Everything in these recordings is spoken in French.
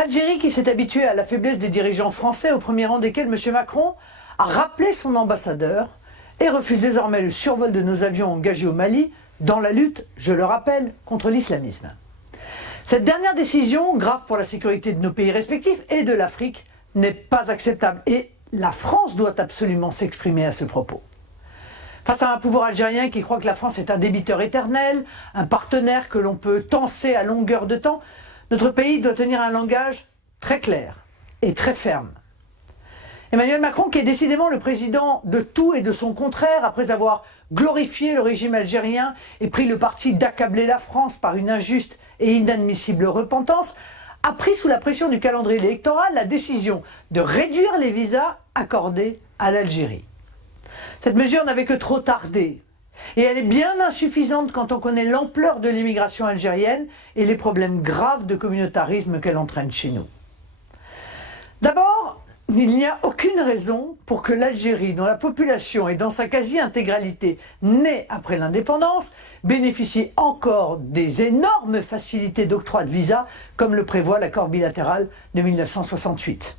L'Algérie, qui s'est habituée à la faiblesse des dirigeants français, au premier rang desquels M. Macron, a rappelé son ambassadeur et refuse désormais le survol de nos avions engagés au Mali dans la lutte, je le rappelle, contre l'islamisme. Cette dernière décision, grave pour la sécurité de nos pays respectifs et de l'Afrique, n'est pas acceptable et la France doit absolument s'exprimer à ce propos. Face à un pouvoir algérien qui croit que la France est un débiteur éternel, un partenaire que l'on peut tancer à longueur de temps, notre pays doit tenir un langage très clair et très ferme. Emmanuel Macron, qui est décidément le président de tout et de son contraire, après avoir glorifié le régime algérien et pris le parti d'accabler la France par une injuste et inadmissible repentance, a pris sous la pression du calendrier électoral la décision de réduire les visas accordés à l'Algérie. Cette mesure n'avait que trop tardé et elle est bien insuffisante quand on connaît l'ampleur de l'immigration algérienne et les problèmes graves de communautarisme qu'elle entraîne chez nous. D'abord, il n'y a aucune raison pour que l'Algérie, dont la population est dans sa quasi-intégralité née après l'indépendance, bénéficie encore des énormes facilités d'octroi de visa comme le prévoit l'accord bilatéral de 1968.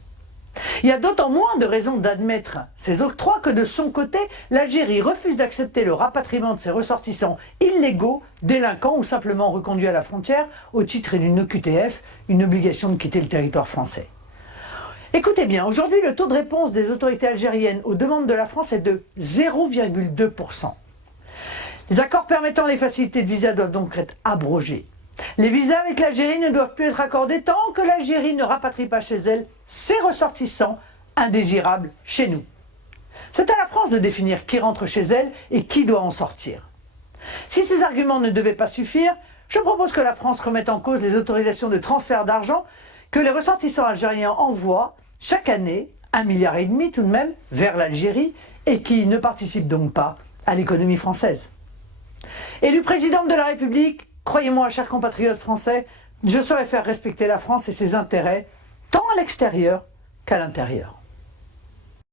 Il y a d'autant moins de raisons d'admettre ces octrois que de son côté, l'Algérie refuse d'accepter le rapatriement de ses ressortissants illégaux, délinquants ou simplement reconduits à la frontière au titre d'une OQTF, une obligation de quitter le territoire français. Écoutez bien, aujourd'hui le taux de réponse des autorités algériennes aux demandes de la France est de 0,2%. Les accords permettant les facilités de visa doivent donc être abrogés. Les visas avec l'Algérie ne doivent plus être accordés tant que l'Algérie ne rapatrie pas chez elle ses ressortissants indésirables chez nous. C'est à la France de définir qui rentre chez elle et qui doit en sortir. Si ces arguments ne devaient pas suffire, je propose que la France remette en cause les autorisations de transfert d'argent que les ressortissants algériens envoient chaque année, 1,5 milliard tout de même, vers l'Algérie et qui ne participent donc pas à l'économie française. Élu président de la République, croyez-moi, chers compatriotes français, je saurai faire respecter la France et ses intérêts, tant à l'extérieur qu'à l'intérieur.